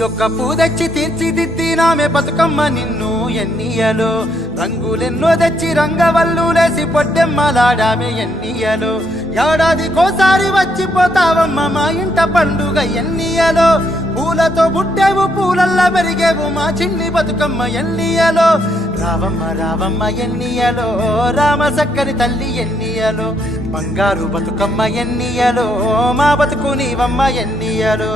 తీరొక్క పూదెచ్చి తీర్చిదిద్దినామె బతుకమ్మ నిన్ను ఎన్నియలు. రంగులెన్నో తెచ్చి రంగవల్లులేసి పొడ్డెమ్మలాడామె ఎన్నియలు. ఏడాదికోసారి వచ్చిపోతావమ్మ మా ఇంట పండుగ ఎన్నియలో. పూలతో పుట్టేవు పూలల్లా పెరిగేవు మా చిన్ని బతుకమ్మ ఎన్నియలో. రావమ్మ రావమ్మ ఎన్నియలో రామ సక్కని తల్లి ఎన్నియలో. బంగారు బతుకమ్మ ఎన్నియలో మా బతుకు నీవమ్మ ఎన్నియలో.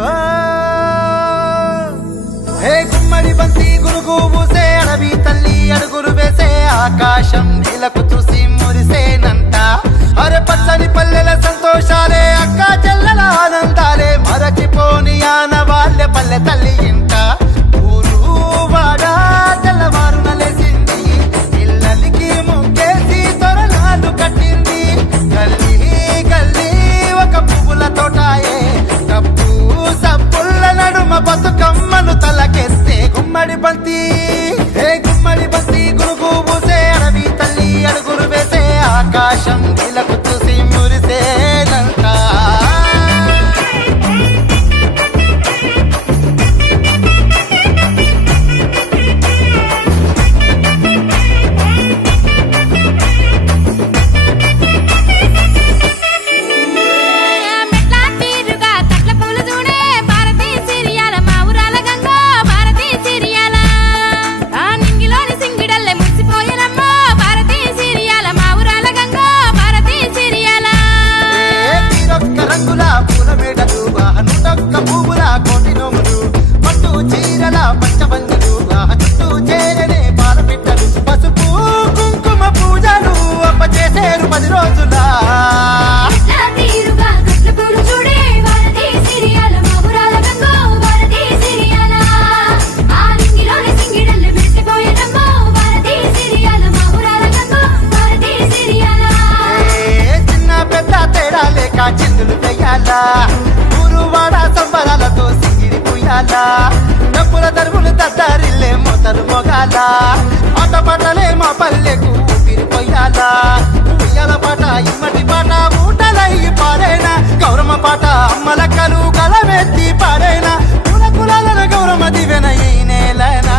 హే గుమ్మడి బంతి గురుగు పూసే అడవి తల్లి అడుగులు వేసే ఆకాశం నీలకు చూసి మురిసేనంత అరే పచ్చని పల్లెల సంతోషాలే అక్క చెల్లెల ఆనందాలే మరచిపోని ఆన వాళ్ళ పల్లె తల్లి ఇంట. ఊరు వాడా తెల్లవారున లేసింది పోయాలా? పాట పాటలే మా పల్లెకు ఊపిరి పొయ్యాలా ఉయ్యాల పాట ఇమ్మటి పాట ఊటలయ్యి పాడైనా? గౌరమ్మ పాట అమ్మలక్కలు గలమెత్తి పాడైనా? కుల కులాల గౌరమ్మ దివెన ఈ నేలనా?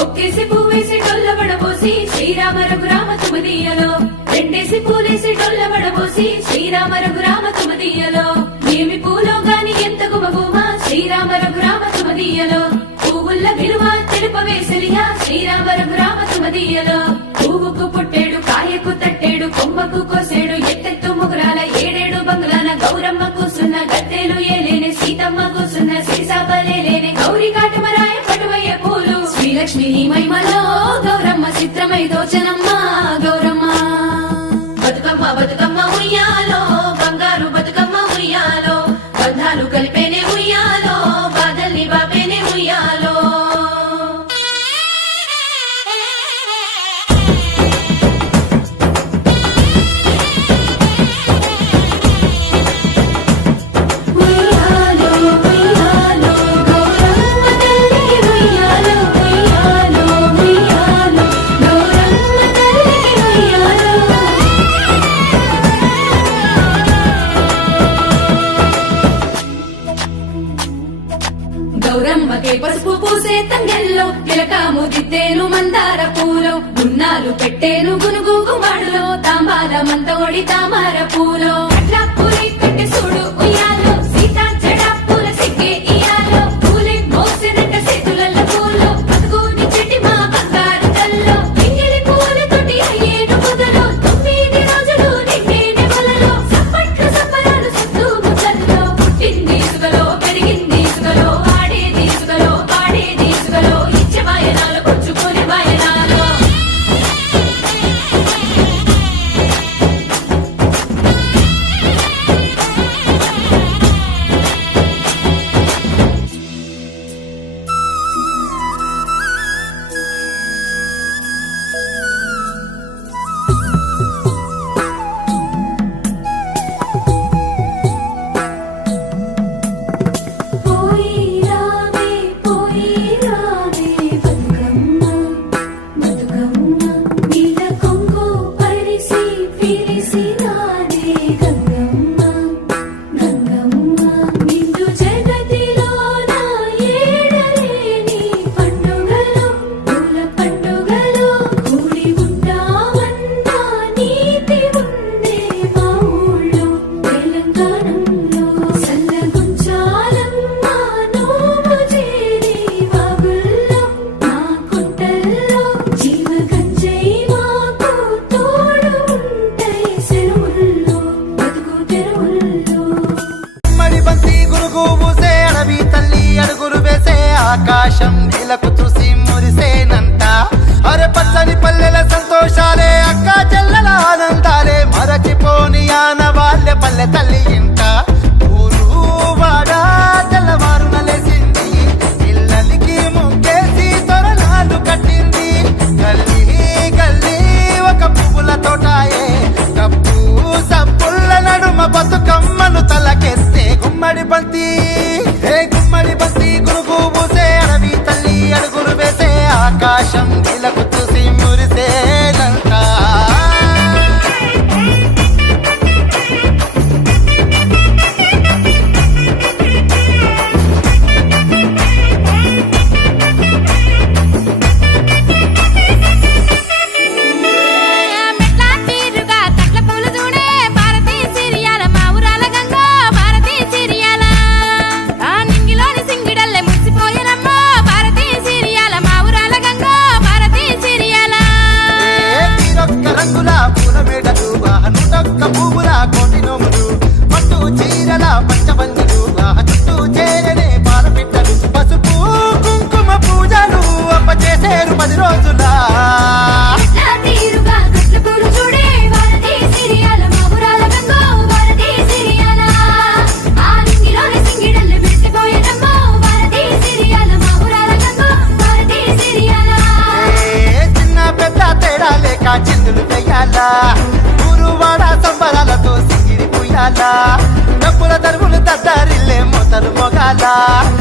ఒక్కేసి పువ్వేసి డొల్ల పడబోసి శ్రీరామ రఘురామ తుమదీయలో రెండేసి పూలేసి డొల్ల పడబోసి శ్రీరామ రఘురామ తుమదీయలో ఏమి పూలో గాని ఎంత గుమగుమ శ్రీరామ రఘురామ తుమదీయలో పువ్వుల విలువ తెలుపవేసలిగా శ్రీరామ రఘురామ తుమదీయలో పువ్వుకు పుట్టేడు కాయకు తట్టేడు కొమ్మకు కోసేడు ఎత్తెత్తు ముగురాల ఏడేడు బంగ్లాల గౌరమ్మ లక్ష్మి మహిమలో గౌరమ్మ చిత్రమై దోచనమ్మ గౌరమ్మ. గౌరమ్మకే పసుపు పూసే తంగెల్లో పిలకాము దిద్దేను మందార పూలో గున్నాలు పెట్టేను గునుగు గుమడులో తాంబాల మంతోడి తామర పూలో. ఆకాశం తిలకుత star.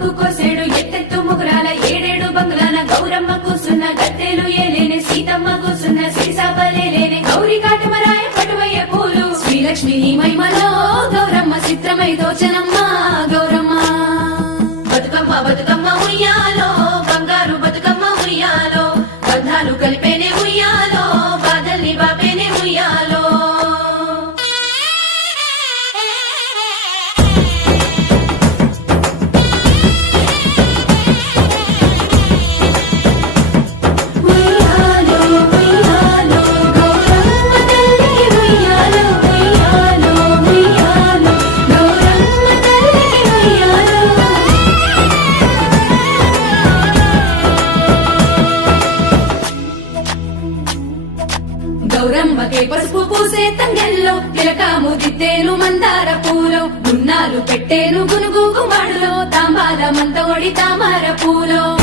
గౌరమ్మకు కోసేడు ఎత్తెత్తు ముగురాల ఏడేడు బంగ్లాల గౌరమ్మ కూసున్న గత్తెలు ఏలేనే సీతమ్మ కూసున్న సీసాపలేలేనే గౌరీ కాటమరాయ పటువయ్య పూలు. శ్రీలక్ష్మి మహిమలో గౌరమ్మ చిత్రమై దోచనమ్మా. పెట్టేను గునుగుగు మడులో తాంబాలమంత ఒడి తామర పూలో.